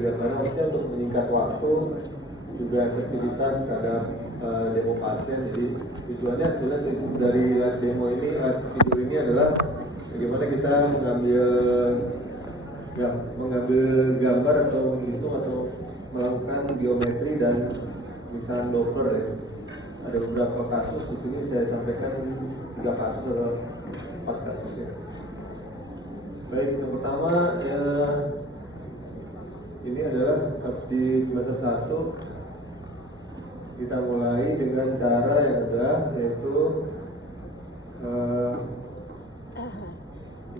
Karena maksudnya untuk meningkat waktu juga efektivitas terhadap demo pasien. Jadi tujuannya sebenarnya dari live demo ini, live video ini adalah bagaimana kita mengambil gambar atau menghitung atau melakukan biometri dan misalnya Doppler ya. Ada beberapa kasus di sini saya sampaikan 3 kasus atau 4 kasus ya. Baik, yang pertama ya, ini adalah kasus di semester 1. Kita mulai dengan cara yang mudah, yaitu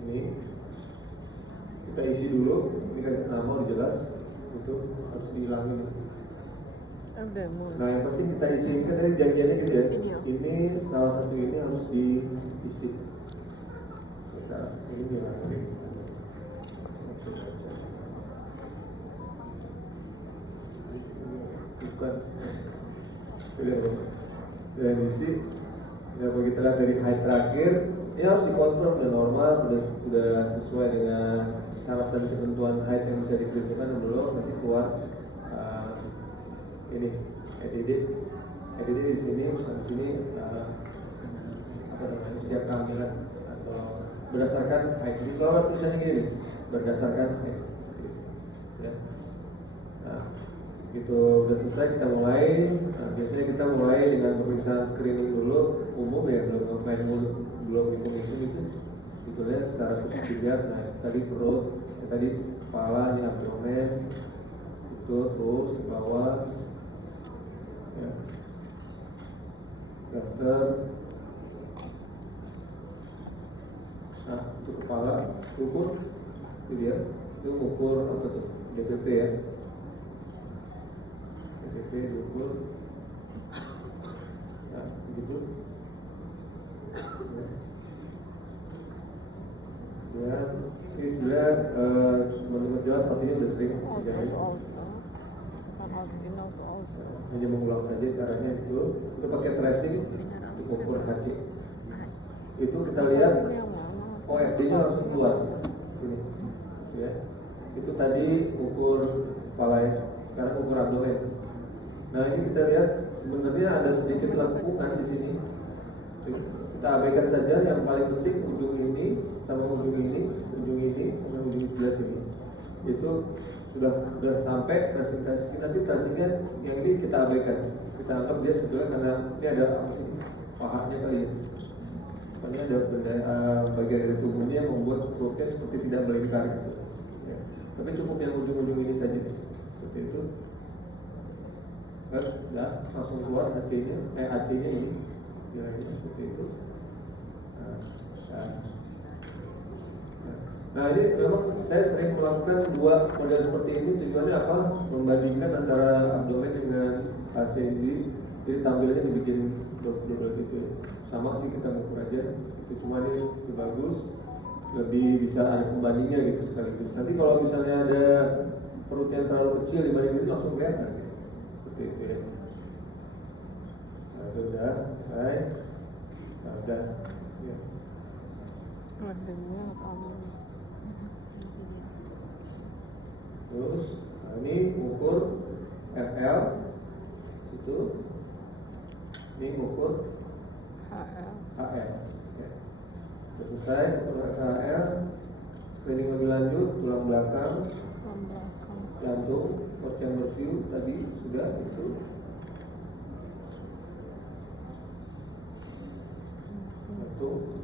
ini kita isi dulu. Ini kan nama udah jelas, itu harus dihilangin. Nah yang penting kita isi kan tadi janjiannya gitu ya. Ini salah satu ini harus diisi. Ini dihilangin. Bukan. Dan isi. Ya, kalau kita lihat dari height terakhir, ini harus dikonfirm dan normal, sudah sesuai dengan syarat dan ketentuan height yang bisa diperhitungkan belum. Nanti keluar ini EDD di sini, di sini apa namanya, usia kehamilan atau berdasarkan height. Jadi selalu tulisannya gini nih, berdasarkan height. Ya. Nah, itu udah selesai, kita mulai. Nah, biasanya kita mulai dengan pemeriksaan screening dulu, umum ya, belum hitung gitu. Itu ya secara khusus dilihat. Nah, tadi perut, tadi kepala, ini abdomen, itu terus di bawah. Ya. Cluster. Nah, itu kepala, ukur, itu dia, itu ukur apa tuh, DPP ya. DPP ukur, nah, begitu. Ya, ini sebenarnya teman-teman jawab pastinya udah sering terjadi. Hanya mengulang saja caranya itu pakai tracing untuk ukur HC. Itu kita lihat OFD-nya langsung keluar sini, ya. Itu tadi ukur kepala ya, sekarang ukur abdomen. Nah ini kita lihat sebenarnya ada sedikit lengkungan di sini. Kita abaikan saja, yang paling penting ujung ini sama ujung ini sama ujung sebelah sini. Itu sudah sampai tracing. Nanti tracingnya yang ini kita abaikan. Kita anggap dia sebetulnya karena ini ada apa sih, pahanya kali ya. Pokoknya ada benda bagian dari tubuhnya yang membuat perutnya seperti tidak melingkar gitu. Ya. Tapi cukup yang ujung-ujung ini saja. Seperti itu. Nah, langsung keluar AC-nya ini. Ya, ini seperti itu. Nah ini memang saya sering melakukan 2 model seperti ini. Tujuannya apa? Membandingkan antara abdomen dengan AC ini. Jadi tampilannya dibikin double gitu ya. Sama sih, kita ukur aja. Itu cuma ini lebih bagus, lebih bisa ada pembandingnya gitu sekaligus. Nanti kalau misalnya ada perut yang terlalu kecil dibanding ini langsung kelihatan gitu. Seperti itu ya. Nah itu udah selesai. Nah udah ya. Terus nah ini ukur FL itu, ini ukur HL ya. Selesai ukur HL, screening lebih lanjut, tulang belakang, jantung, post chamber view tadi sudah itu. Jantung.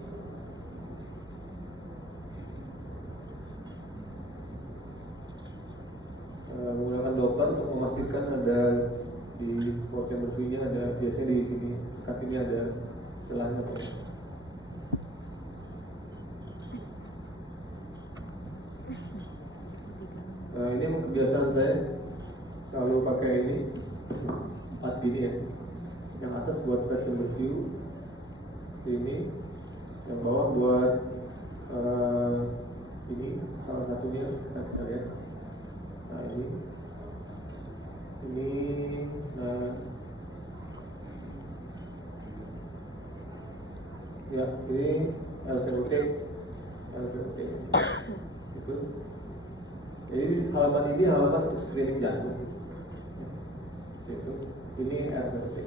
Menggunakan Doppler untuk memastikan ada di post chamber view-nya, ada biasanya di sini sekat ini ada celahnya. Nah ini kebiasaan saya selalu pakai ini 4 gini ya. Yang atas buat post chamber view, ini yang bawah buat ini salah satunya kita lihat. Nah ini nah ya, ini LVOT itu Jadi halaman ini halaman untuk screening jantung. Itu. Ini RVT.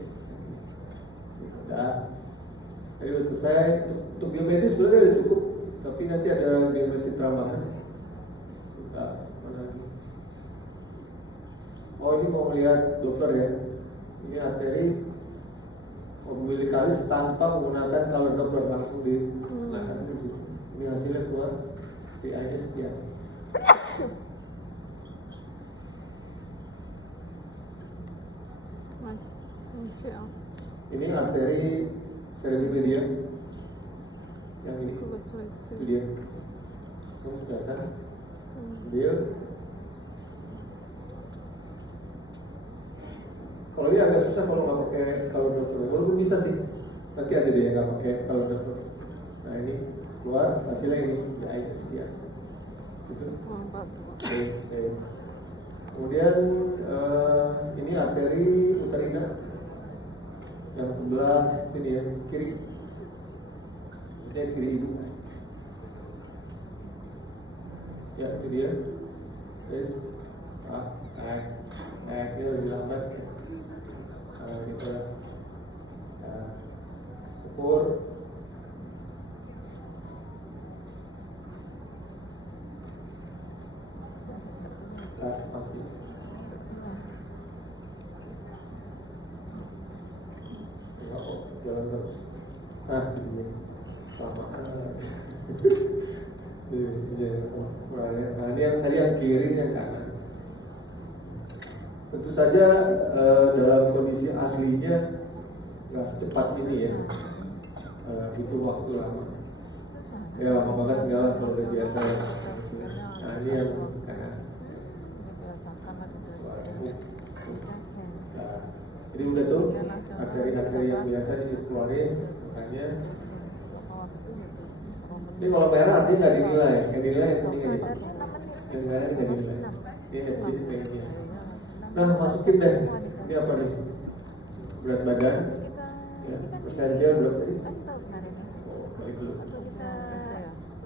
Udah. Tadi udah selesai. Untuk biometri sebenarnya udah cukup, tapi nanti ada biometri tambahan. Sudah. Mana lagi? Oh, ini mau lihat Doppler ya. Ini arteri memiliki kalis tanpa menggunakan color Doppler, langsung di ini hasilnya keluar TI-nya sekian. Ini arteri cerebellia yang ini, itu dia. Kamu kelihatan? Dia. Kalau dia agak susah kalau nggak pakai color Doppler, walaupun bisa sih. Nanti ada dia yang nggak pakai color Doppler. Nah ini keluar hasilnya ini TI-nya sekian. Gitu. Oke. Kemudian ini arteri uterina yang sebelah sini ya, kiri. Maksudnya kiri ibu. Ya itu dia. Terus dia lebih lambat. Kita ukur. Mati. Jalan terus. Ini sama. Nah, ini yang tadi yang kiri, yang kanan. Tentu saja dalam kondisi aslinya nggak secepat ini ya. Butuh waktu lama. Ya lama banget enggak lah kalau udah biasa ya. Nah ini yang kanan. Jadi udah tuh arteri-arteri yang biasa dikeluarin, makanya ini kalau merah artinya nggak dinilai, yang dinilai yang kuning ini, yang merah nggak dinilai. Ini SDP-nya. Nah masukin deh, ini apa nih? Berat badan, ya, persentil berapa tadi? Oh, balik dulu.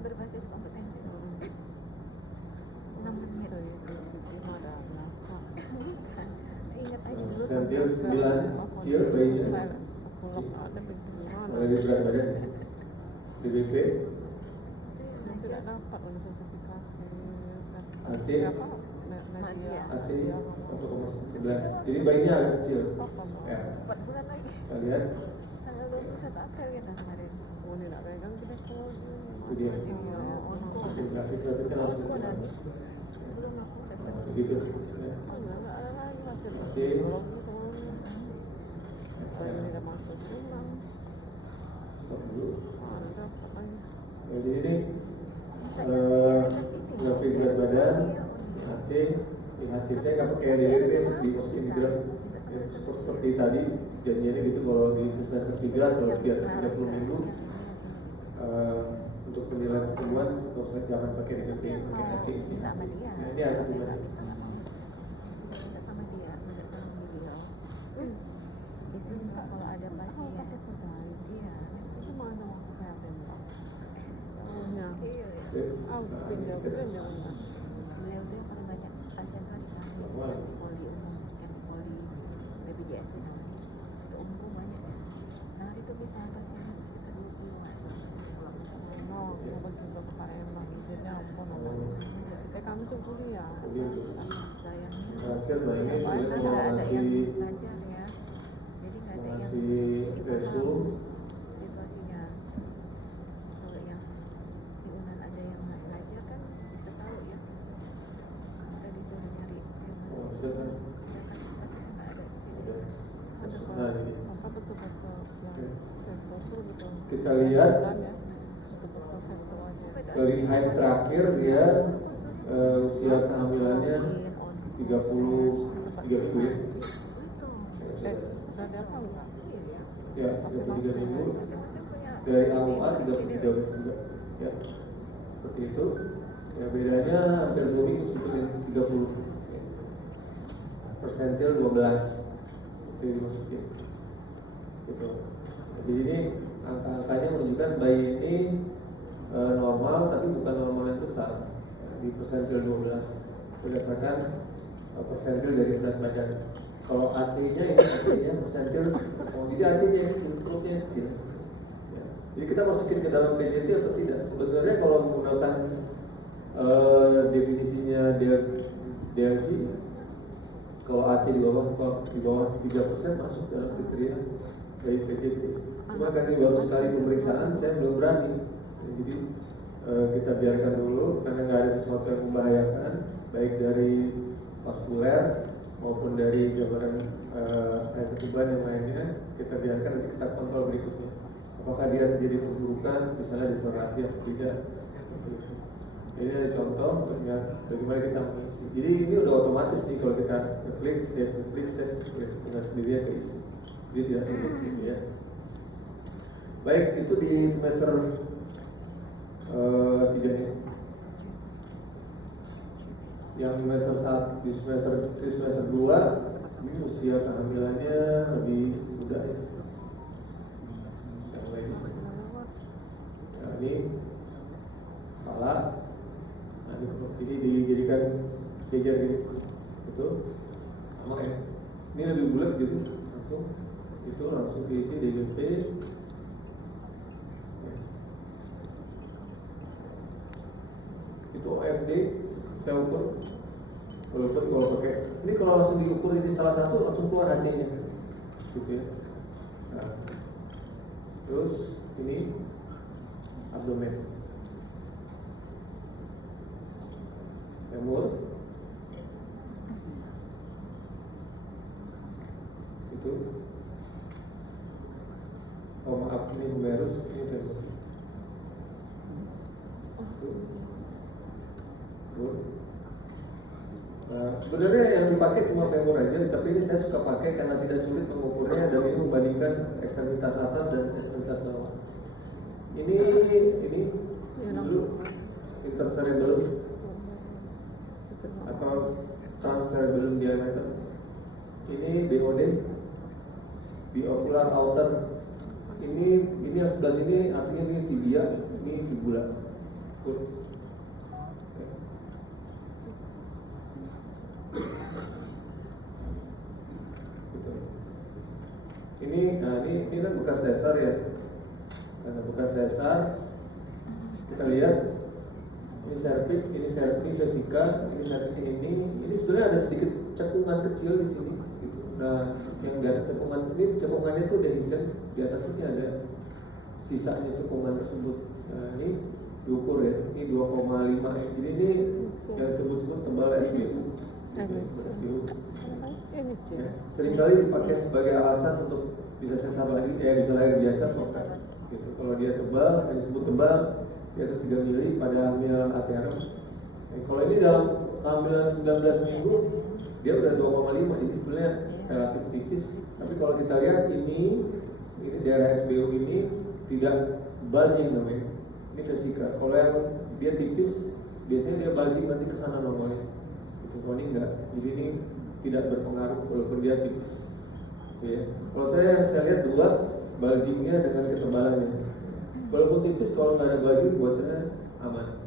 Berbasis kompetensi. 6 menit. Persentil 9, cil bayinya. Mulai di berat badan, DBP, AC, AC 1,11. Jadi bayinya agak kecil. Ya. Kita lihat. Itu dia. Grafik-grafiknya langsung. Begitu. Oke. Stop dulu. Jadi ini grafik berat badan, HC, IHC saya nggak pakai diri dimasukin di graf. Seperti tadi janjiannya gitu, kalau di semester 3 kalau di atas 30 minggu untuk penilaian pertemuan kalau saya jangan pakai DBP, pakai HC. Nah, ini ada juga. Kalau ada pasien itu mana mau beliau tuh yang paling banyak pasien tuh di poli umum, poli BPJS namanya. Itu umum banyak ya. Nah itu bisa pasien sekitar 20-an. Mau juga ke Palembang, izinnya ampun. Kayak kami kuliah. Sayangnya. Nggak ada yang belajar ya. Jadi nggak ada yang resul. Situasinya. Kalau yang di UNAN ada yang belajar kan bisa tahu ya. Kita disuruh nyari yang Bisa kan? nggak ada. Nah, ini. Apa betul-betul betul. Kita lihat dari haid terakhir dia usia kehamilannya 33 minggu ya. Ya, 33 minggu. Dari AUA 33 minggu. Ya, seperti itu. Ya, bedanya hampir 2 minggu sebetulnya 30. Ya. Persentil 12. Itu dimasukin. Gitu. Jadi ini angka-angkanya menunjukkan bayi ini normal, tapi bukan normal yang besar. Di persentil 12. berdasarkan persentil dari berat badan. Kalau AC-nya ini AC-nya persentil, jadi AC-nya yang kecil, perutnya yang kecil. Ya. Jadi kita masukin ke dalam PJT atau tidak? Sebenarnya kalau menggunakan definisinya DLG, kalau AC di bawah 3% masuk dalam kriteria dari PJT. Cuma kan ini baru sekali pemeriksaan, saya belum berani. Jadi kita biarkan dulu karena nggak ada sesuatu yang membahayakan, baik dari vaskuler maupun dari jabaran air ketuban yang lainnya. Kita biarkan, nanti kita kontrol berikutnya. Apakah dia terjadi perburukan, misalnya disorasi atau tidak. Ini ada contoh ya, bagaimana kita mengisi. Jadi ini udah otomatis nih kalau kita klik save, dengan sendirinya keisi. Jadi tidak sulit gitu ya. Baik, itu di semester 3 ini. Yang di semester 2 ini usia kehamilannya lebih muda ya. Yang lain. Nah, ini kepala. Nah, ini dijadikan jajar gini. Betul? Sama ya. Ini lebih bulat gitu, langsung diisi DGP. Itu OFD saya ukur, walaupun kalau pakai ini, kalau langsung diukur ini salah satu langsung keluar HC-nya gitu ya. Nah, terus ini abdomen, femur itu, oh maaf, ini humerus, ini femur itu. Nah, sebenarnya yang dipakai cuma femur aja, tapi ini saya suka pakai karena tidak sulit mengukurnya dan ini membandingkan ekstremitas atas dan ekstremitas bawah. Ini dulu intercerebellum atau transcerebellum diameter. Ini BOD, biocular outer. Ini yang sebelah sini artinya ini tibia, ini fibula. Ini kan bekas sesar ya. Karena bekas sesar, kita lihat ini cervix, ini vesika, ini cervix ini sebenarnya ada sedikit cekungan kecil di sini. Gitu. Nah, yang di atas cekungannya itu dehiscent, di atas ini ada sisanya cekungan tersebut. Nah, ini diukur ya, ini 2,5 ya. Jadi ini yang disebut tebal SBU. Ya, seringkali dipakai sebagai alasan untuk bisa sesar lagi, bisa lahir biasa gitu. Kalau dia tebal, yang disebut tebal di atas 3 mili pada hamil aterum. Kalau ini dalam kehamilan 19 minggu dia udah 2,5, jadi sebenarnya relatif tipis. Tapi kalau kita lihat ini daerah SBU ini tidak bulging namanya. Ini vesika. Kalau yang dia tipis, biasanya dia bulging nanti ke sana normalnya. Kalau ini enggak, jadi ini tidak berpengaruh walaupun dia tipis. Ya. Kalau saya lihat dua bulgingnya dengan ketebalannya. Walaupun tipis, kalau nggak ada bulging buat saya aman.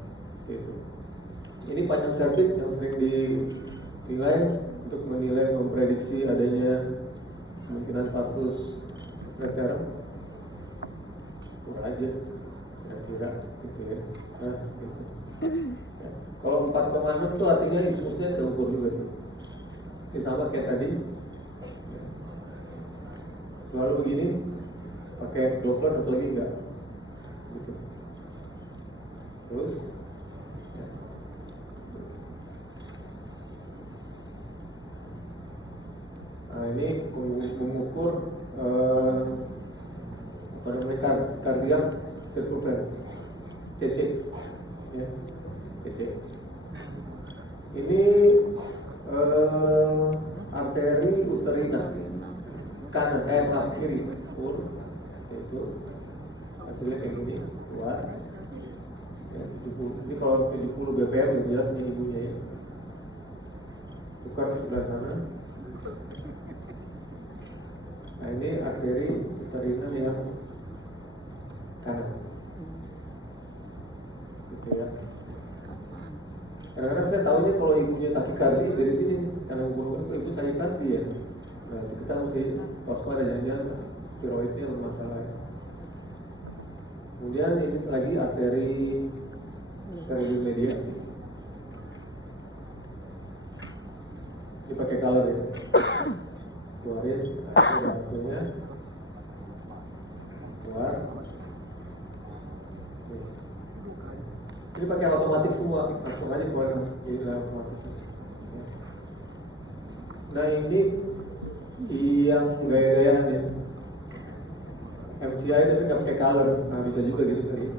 Gitu. Ini panjang cervix yang sering dinilai untuk memprediksi adanya kemungkinan status preterm. Kurang aja, kira-kira gitu ya. Nah, gitu. Ya. Kalau 4,6 itu artinya ismusnya terukur juga sih. Ini sama kayak tadi. Selalu begini, pakai Doppler atau lagi enggak? Gitu. Terus, ya. Nah ini mengukur apa namanya cardiac circumference, CC, ya. CC. Ini arteri uterina kanan, maaf kiri, itu hasilnya kayak gini, keluar. Ya, 70. Ini kalau 70 bpm ya jelas ini ibunya ya. Tukar ke sebelah sana. Nah ini arteri uterina yang kanan, gitu ya. Kadang-kadang saya tahunya kalau ibunya takikardi dari sini, karena umur itu takikardi ya. Nah, itu kita mesti waspada, jangan tiroidnya bermasalah. Kemudian ini lagi arteri cerebral media. Ini pakai color ya. Keluarin, ada hasilnya. Keluar. Ini pakai otomatis semua, langsung aja keluar ini otomatis. Nah ini yang gaya-gayaan ya, MCI tapi nggak pakai color, nah bisa juga gitu tadi.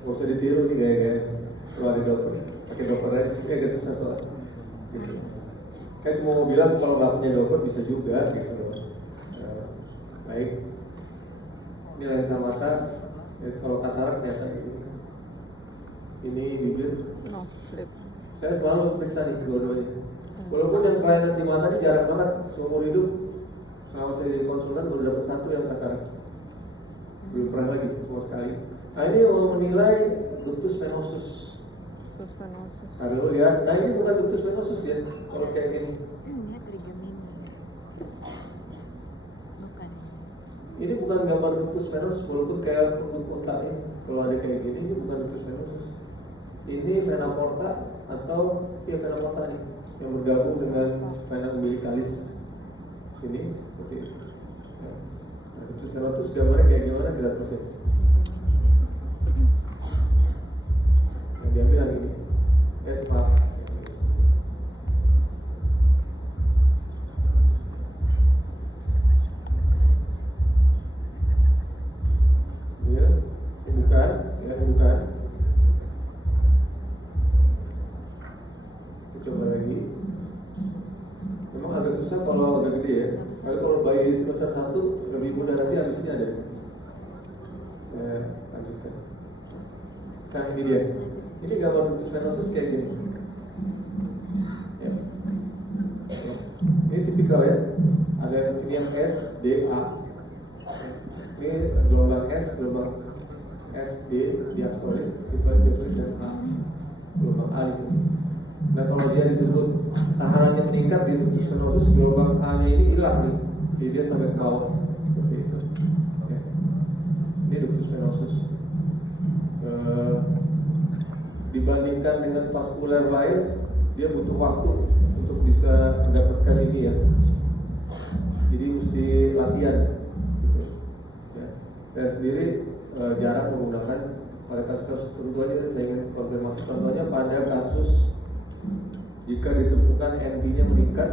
Gak usah ditiru nih gaya-gaya. Kalau ada dokter, pakai dokter aja, tapi agak susah soalnya. Gitu. Kayak cuma mau bilang kalau nggak punya dokter bisa juga gitu. Baik. Ini lensa mata, ya, kalau katarak kelihatan di sini. Ini bibir. No slip. Saya selalu periksa nih kedua-duanya. Walaupun yang kelainan di mata ini jarang banget, seumur hidup selama saya jadi konsultan baru dapat satu yang katarak. Belum pernah lagi sama sekali. Nah ini mau menilai ductus venosus. Suspenosus. Ada lo lihat, nah ini bukan ductus venosus ya, kalau kayak gini. Lihat trigemini. Bukan. Ini bukan gambar ductus venosus, walaupun kayak untuk otak ini. Kalau ada kayak gini, ini bukan ductus venosus. Ini vena porta atau ya vena porta nih, yang bergabung dengan vena umbilicalis. Sini, seperti itu. Nah, ductus venosus gambarnya kayak gimana kita terus ya. Nah, diambil lagi nih. Maaf. Ya, ini bukan, ya ini bukan. Kita coba lagi. Memang agak susah kalau agak gede ya. Kalau bayi besar satu lebih mudah, nanti habisnya ada. Saya lanjutkan. Nah ini dia. Ini gambar ductus venosus kayak gini. Ya. Ini tipikal ya. Ada ini yang S, D, A. Ini gelombang S, gelombang S, D, diastolik, sistolik, diastolik, dan A. Gelombang A di sini. Nah kalau dia disebut tahanannya meningkat di ductus venosus, gelombang A-nya ini hilang nih. Jadi dia sampai ke bawah seperti itu. Ya. Ini ductus venosus. Dibandingkan dengan vaskuler lain, dia butuh waktu untuk bisa mendapatkan ini ya. Jadi mesti latihan gitu. Ya. Saya sendiri jarang menggunakan pada kasus-kasus tertentu aja. Saya ingin konfirmasi, contohnya pada kasus jika ditemukan NT-nya meningkat,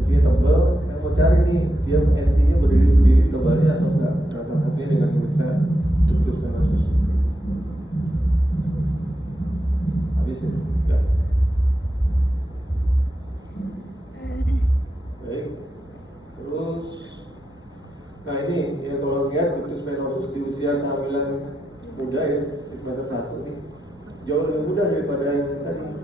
NT-nya tebal, saya mau cari nih dia NT-nya berdiri sendiri tebalnya atau enggak. Salah satunya dengan memeriksa ductus venosus. Habis itu, ya. Baik. Terus, nah ini ya kalau lihat ductus venosus di usia kehamilan muda ya, di semester 1 nih jauh lebih mudah daripada yang tadi.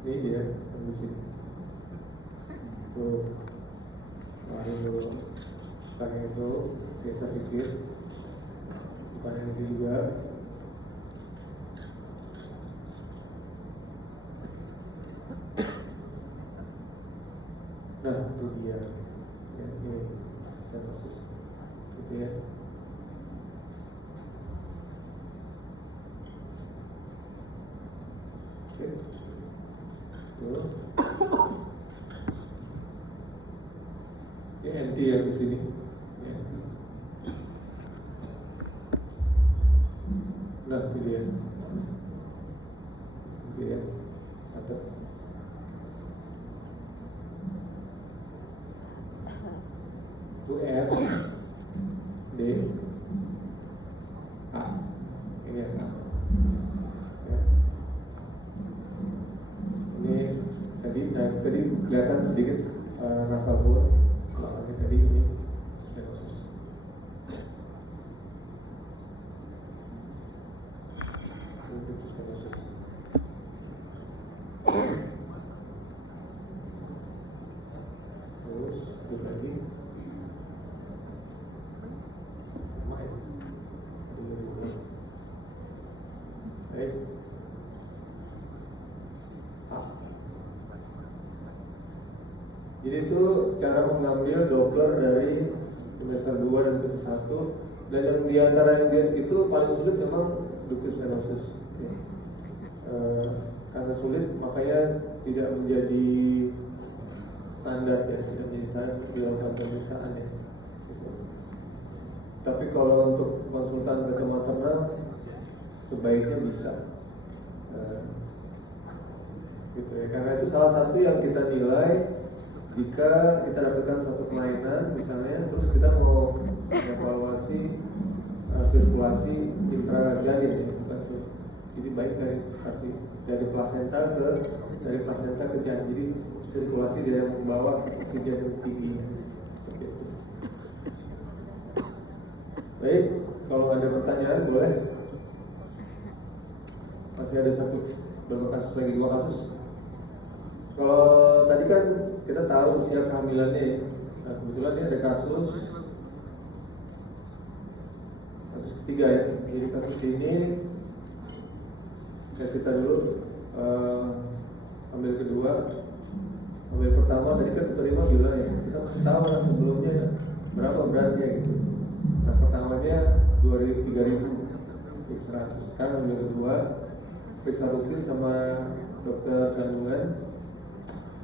Ini dia di sini. Tuh, kemarin dulu, sekarang itu desa pikir, bukan yang itu juga. Nah, itu dia. Ya, ini venosus, gitu ya. Oke. Ini NT yang di sini. Nah, itu dia. Oke ya. Atau itu S, D, A. Ini yang A. Ya. Ini tadi kelihatan sedikit nasal buah. Belakangnya tadi ini venosus. Ini venosus. Duduk lagi. Main. Baik. Jadi itu cara mengambil Doppler dari semester 2 dan semester 1, dan yang diantara yang dia itu paling sulit memang ductus venosus. Ya. Karena sulit makanya tidak menjadi standar ya, tidak menjadi standar dilakukan pemeriksaan ya. Gitu. Tapi kalau untuk konsultan feto maternal sebaiknya bisa. Gitu ya. Karena itu salah satu yang kita nilai jika kita dapatkan satu kelainan misalnya, terus kita mau evaluasi sirkulasi intrajanin ya, bukan sih. Jadi baik dari plasenta ke janin. Jadi sirkulasi dia yang membawa oksigen yang tinggi. Seperti itu. Baik, kalau ada pertanyaan boleh. Masih ada berapa kasus lagi, 2 kasus. Kalau tadi kan kita tahu usia kehamilannya ya. Nah, kebetulan ini ada kasus ketiga ya. Jadi kasus ini saya cerita dulu. Ambil kedua, ambil pertama tadi kan diterima bilang ya, kita masih tahu lah sebelumnya berapa beratnya gitu. Nah pertamanya 3.100. Sekarang ambil kedua, periksa rutin sama dokter kandungan,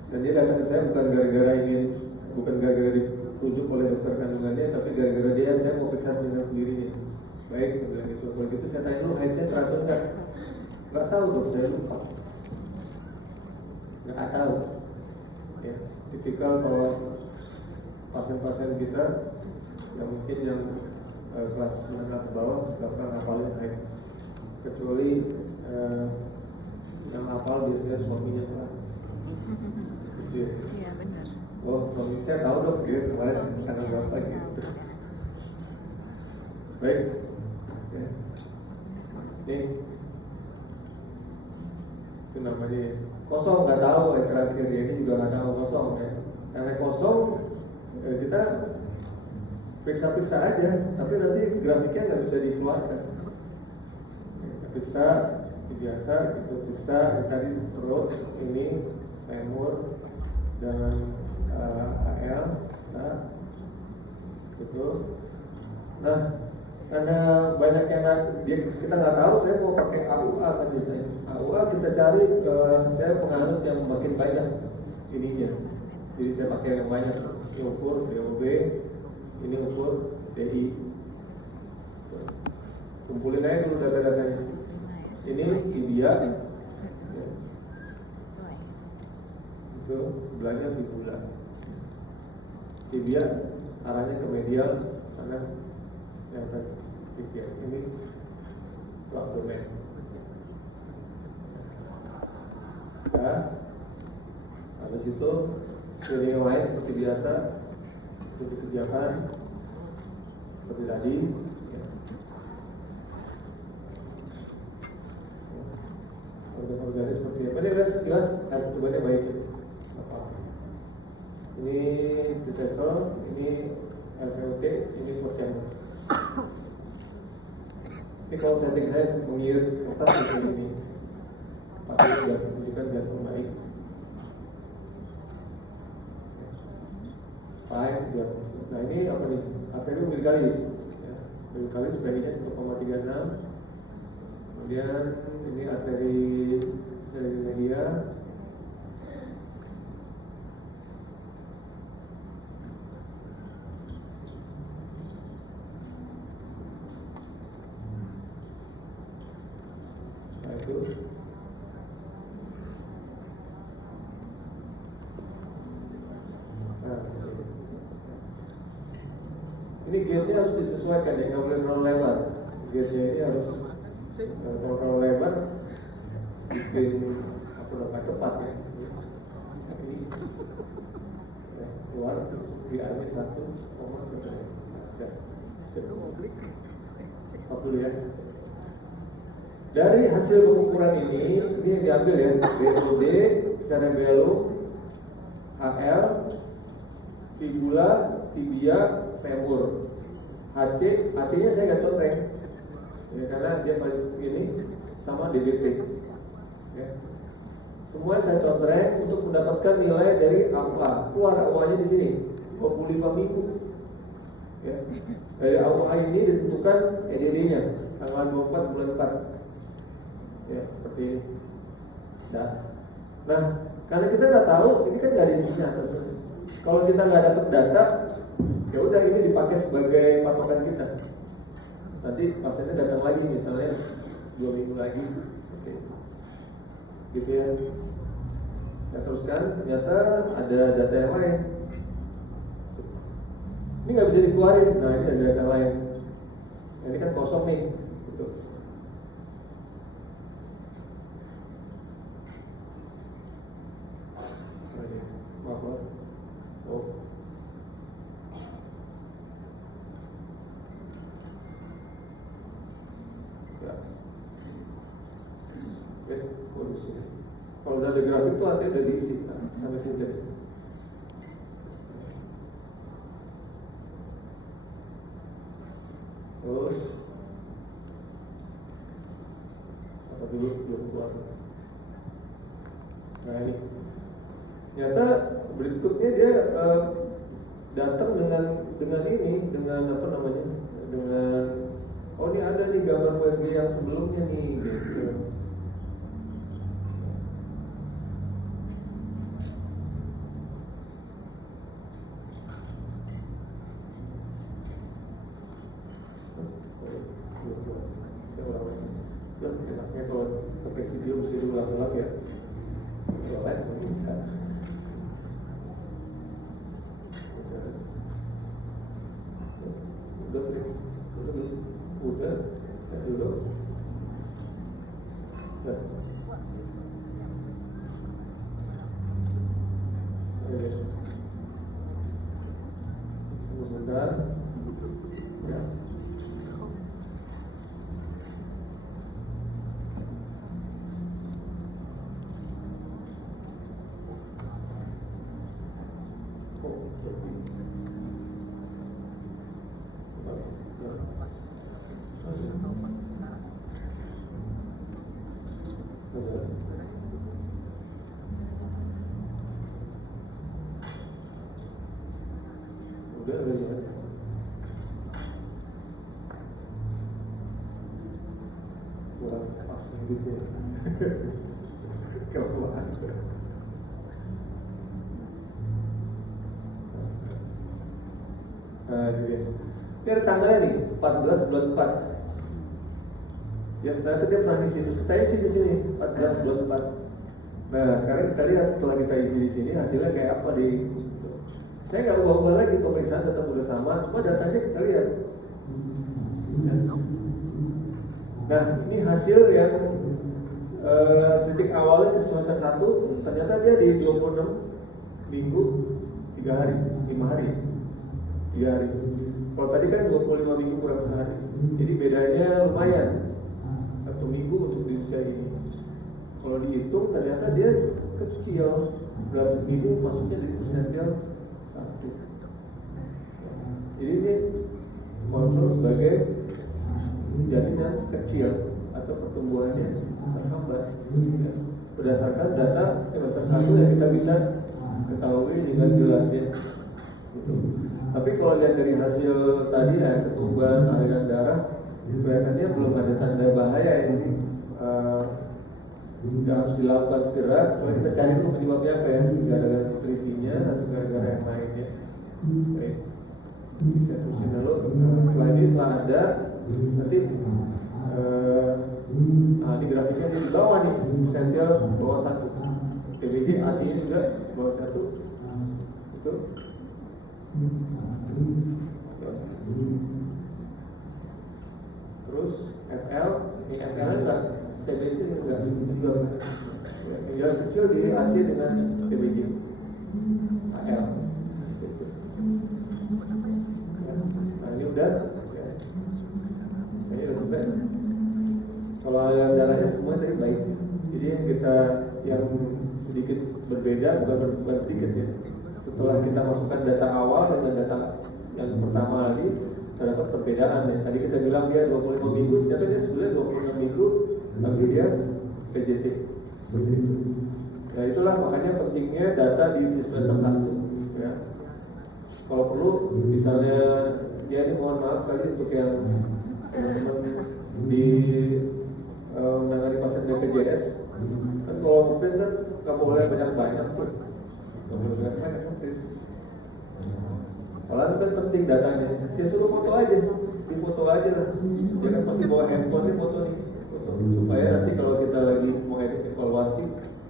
dan dia datang ke saya bukan gara-gara dirujuk oleh dokter kandungannya, tapi gara-gara saya mau periksa dengan sendirinya. Baik, saya bilang gitu. Kalau gitu saya tanya dulu, haidnya teratur nggak? Nggak tahu dok, saya lupa. Nggak tahu. Ya, tipikal kalau pasien-pasien kita yang mungkin yang kelas menengah ke bawah nggak pernah ngapalin haid, kecuali yang hafal biasanya suaminya lah. Iya benar. Oh, suami saya tahu dok, dia kemarin tanggal berapa gitu. Baik, ya. Nih, itu namanya kosong, nggak tahu yang terakhir ya, ini juga nggak tahu kosong ya. Karena kosong kita periksa-periksa aja, tapi nanti grafiknya nggak bisa dikeluarkan. Kita periksa biasa, itu periksa tadi perut, ini femur dengan AL, bisa, gitu. Nah, karena banyak yang kita nggak tahu, saya mau pakai AUA kan ceritanya. AUA kita cari saya penganut yang makin banyak ininya. Jadi saya pakai yang banyak. Ini ukur DOB, ini ukur DI. Kumpulin aja dulu data-datanya. Ini tibia, itu sebelahnya fibula. Tibia arahnya ke medial sana. Yang tadi tibia ini abdomen. Ya, habis itu screening yang lain seperti biasa itu dikerjakan seperti tadi. Organ-organnya seperti apa? Ini jelas tubuhnya baik. Ini tesol, ini LVOT, ini four chamber. Ini kalau setting saya mengirit kertas seperti ini, pasti sudah menunjukkan jantung baik. Spine juga. Nah ini apa nih? Arteri umbilikalis. Umbilikalis PI-nya 1,36. Kemudian ini arteri media. Nah itu. Nah, ini gate-nya harus disesuaikan ya, nggak boleh terlalu lebar. Gate-nya ini harus terlalu lebar, bikin apa namanya cepat ya. Ini keluar di area 1,2. Stop dulu ya. Dari hasil pengukuran ini yang diambil ya, DOD, cerebellum, HL, fibula, tibia, femur. HC-nya saya nggak contreng, ya, karena dia paling ini sama DBP. Ya. Semua saya contreng untuk mendapatkan nilai dari AUA. Keluar AUA-nya di sini 25 minggu. Ya. Dari AUA ini ditentukan EDD-nya tanggal 24 bulan 4. Ya, seperti ini. Nah, karena kita nggak tahu, ini kan nggak ada isinya atasnya. Kalau kita nggak dapat data, ya udah ini dipakai sebagai patokan kita. Nanti pasiennya datang lagi misalnya 2 minggu lagi, seperti itu. Gitu ya. Saya teruskan, ternyata ada data yang lain. Ini nggak bisa dikeluarin. Nah, ini ada data lain. Nah, ini kan kosong nih. Gitu. Maaf lah. Oh. Ya. Kondisi. Kalau udah ada grafik tuh artinya udah diisi. Nah, sampai sini jadi. Terus apa dulu belum keluar. Nah ini ternyata berikutnya dia datang dengan ini, dengan apa namanya, dengan oh ini ada nih gambar USG yang sebelumnya nih gitu. Enaknya kalau pakai video mesti diulang-ulang ya. Kalau live nggak bisa. Udah, dulu. Sebentar. Ya. Udah aja. Kurang pas gitu ya. Keluar. Nah, ini ada tanggalnya nih, 14 bulan 4. Ya, ternyata dia pernah isi, terus kita isi di sini, 14 bulan 4. Nah, sekarang kita lihat setelah kita isi di sini hasilnya kayak apa di. Saya nggak ubah-ubah lagi, pemeriksaan tetap udah sama, cuma datanya kita lihat. Ya. Nah, ini hasil yang titik awalnya di semester 1, ternyata dia di 26 minggu 3 hari, 5 hari. 3 hari. Kalau tadi kan 25 minggu kurang sehari. Jadi bedanya lumayan. 1 minggu untuk di usia ini. Kalau dihitung ternyata dia kecil. Berat segini maksudnya di persentil 1. Jadi ini kontrol sebagai janin yang kecil atau pertumbuhannya terhambat. Ya. Berdasarkan data semester 1 yang kita bisa ketahui dengan jelasnya. Gitu. Tapi kalau lihat dari hasil tadi ya, ketumbuhan, aliran darah, kelihatannya belum ada tanda bahaya ya. Jadi nggak harus dilakukan segera. Soalnya kita cari dulu penyebabnya apa ya, gara-gara nutrisinya atau gara-gara yang lainnya. Baik, bisa terusin dulu. Setelah ini setelah ada, nanti di grafiknya di bawah nih, sentil bawah 1, TBG AC nya juga bawah 1, itu. Terus FL, ini FL nya enggak, TBC nya enggak, juga yang kecil di AC dengan TBG AL. Nah ini udah, ini udah selesai. Kalau aliran darahnya semua tadi baik. Jadi yang kita yang sedikit berbeda bukan sedikit ya, setelah kita masukkan data awal dengan data yang pertama tadi, terdapat perbedaan ya. Tadi kita bilang dia 25 minggu, ternyata dia sebenarnya 26 minggu, tapi dia PJT. Nah itulah makanya pentingnya data di semester 1 ya. Kalau perlu misalnya dia ini mohon maaf tadi untuk yang teman-teman di menangani pasien BPJS kan kalau mungkin kan nggak boleh banyak-banyak tuh, nggak boleh banyak-banyak mungkin. Kalau kan penting datanya, dia suruh foto aja, di foto aja lah. Dia kan pasti bawa handphone nih foto nih, foto. Supaya nanti kalau kita lagi mau evaluasi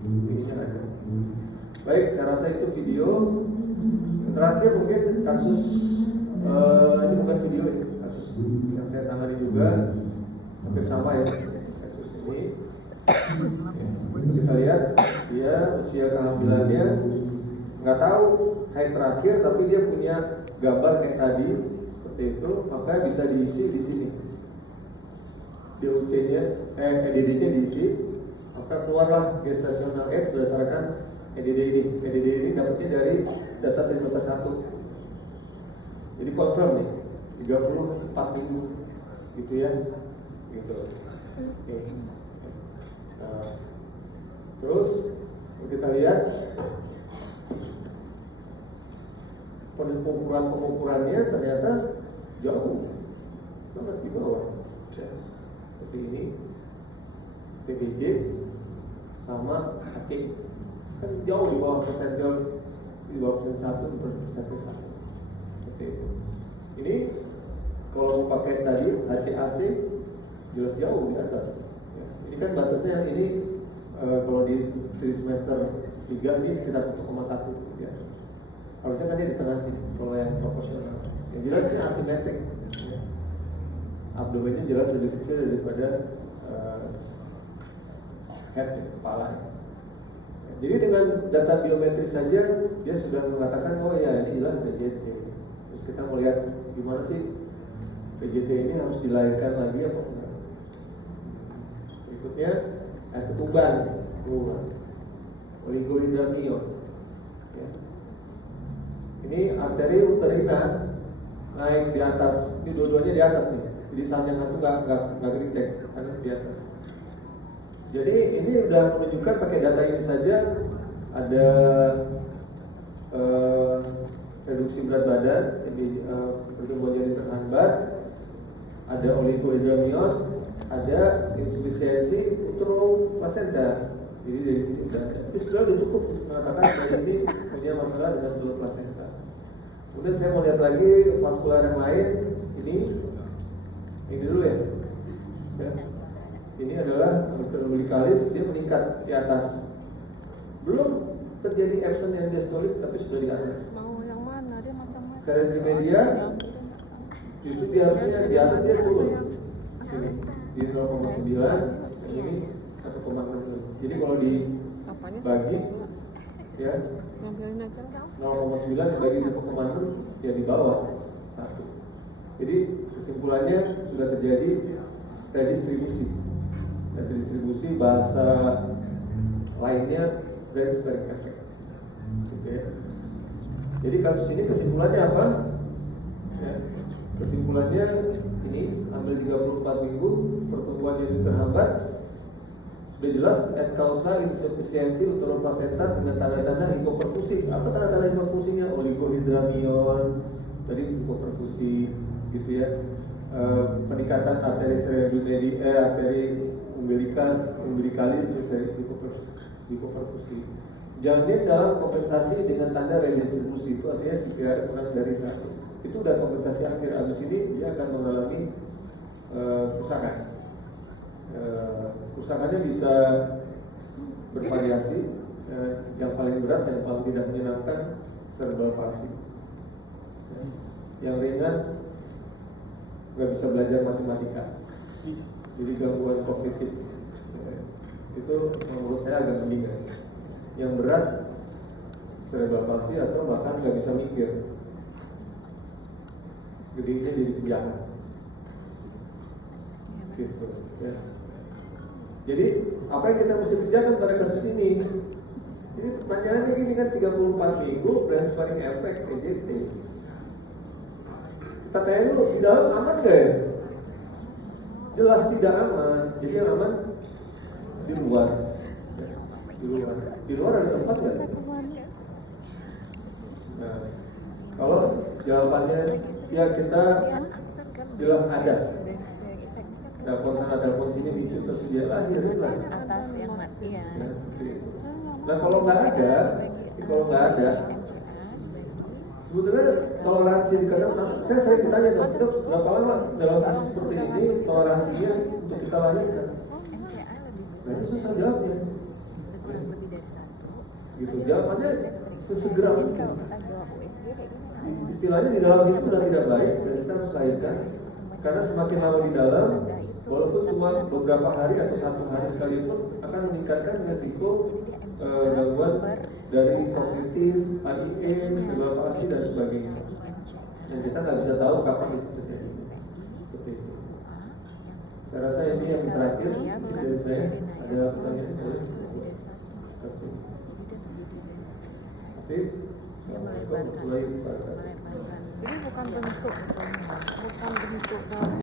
ininya ada. Baik, saya rasa itu video. Terakhir mungkin kasus ini bukan video ya, kasus yang saya tangani juga hampir sama ya kasus ini. Kita lihat dia usia kehamilannya nggak tahu hari terakhir, tapi dia punya gambar kayak tadi seperti itu, maka bisa diisi di sini. DOC-nya, EDD-nya diisi, maka keluarlah gestasional F berdasarkan EDD ini. EDD ini dapatnya dari data trimester 1. Jadi confirm nih, 34 minggu gitu ya, gitu. Oke. Nah, terus kita lihat pengukurannya ternyata jauh banget di bawah ya. Seperti ini TBJ sama HC kan jauh di bawah persentil, di bawah persen 1 persentil 1 seperti itu. Ini kalau mau pakai tadi HCAC jelas jauh di atas ya. Ini kan batasnya ini kalau di semester 3 ini sekitar 1,1 di atas. Harusnya kan dia di tengah sini kalau yang proporsional. Yang jelas ini asimetrik ya. Abdomennya jelas lebih kecil daripada head ya, kepala ya. Jadi dengan data biometris saja dia sudah mengatakan oh ya ini jelas PJT. Terus kita mau lihat gimana sih PJT ini harus dilahirkan lagi apa enggak. Berikutnya ketuban oligohydramnion ya. Ini arteri uterina naik di atas, ini dua-duanya di atas nih. Jadi saat yang satu nggak geritek karena di atas. Jadi ini udah menunjukkan pakai data ini saja ada reduksi berat badan, pertumbuhan janin terhambat, ada oligohydramnion, ada insufisiensi uteroplasenta. Jadi dari sini udah ada. Tapi sudah cukup mengatakan bahwa ini punya masalah dengan telur plasenta. Kemudian saya mau lihat lagi vaskular yang lain. Ini dulu ya. Ini adalah umbilikalis, dia meningkat di atas. Belum terjadi absen yang diastolik, tapi sudah di atas. Mau yang mana? Dia macam mana? Secara media, itu dia harusnya di atas dia turun. Sini di 0,9, ini 1,6. Jadi kalau dibagi ya 0,9 dibagi 1,6 ya di bawah 1. Jadi kesimpulannya sudah terjadi redistribusi. Redistribusi bahasa lainnya Rensberg effect. Gitu ya. Jadi kasus ini kesimpulannya apa? Ya, kesimpulannya ini ambil 34 minggu pertumbuhannya itu terhambat. Sudah jelas et causa insufisiensi uteroplasenta dengan tanda-tanda hipoperfusi. Apa tanda-tanda hipoperfusinya? Oligohydramnion, tadi hipoperfusi gitu ya. Peningkatan arteri cerebri arteri umbilikalis terus dari hipoperfusi. Janin dalam kompensasi dengan tanda redistribusi, itu artinya CPR kurang dari 1. Itu udah kompensasi akhir. Abis ini dia akan mengalami kerusakan. Kerusakannya bisa bervariasi. Yang paling berat dan yang paling tidak menyenangkan cerebral palsy. Yang ringan nggak bisa belajar matematika, jadi gangguan kognitif. Itu menurut saya agak mendingan. Yang berat cerebral palsy atau bahkan nggak bisa mikir, gedenya jadi kebiasaan gitu ya. Jadi apa yang kita mesti kerjakan pada kasus ini Ini pertanyaannya gini kan 34 minggu brain sparring efek EJT. Kita tanya dulu, di dalam aman gak ya? Jelas tidak aman. Jadi yang aman di luar. Di luar ada tempat nggak? Nah, kalau jawabannya ya kita jelas ada. Telepon sini dicu tersedia lahir lah. Atas yang mati ya. Ya, seperti itu. Nah kalau nggak ada, sebetulnya toleransi kadang saya sering ditanya dok, berapa lama dalam kasus seperti ini toleransinya untuk kita lahirkan? Nah itu susah jawabnya. Lebih dari satu. Gitu jawabannya sesegera mungkin. Kalau kita jawab USG kayak gini. Istilahnya di dalam situ udah tidak baik dan kita harus lahirkan. Karena semakin lama di dalam, walaupun cuma beberapa hari atau 1 hari sekalipun akan meningkatkan resiko gangguan dari kognitif, AIE, developasi dan sebagainya. Dan kita nggak bisa tahu kapan itu terjadi. Seperti itu. Saya rasa ini yang terakhir dari saya. Ada pertanyaan boleh? Terima kasih. Assalamualaikum warahmatullahi wabarakatuh. Ini bukan bentuk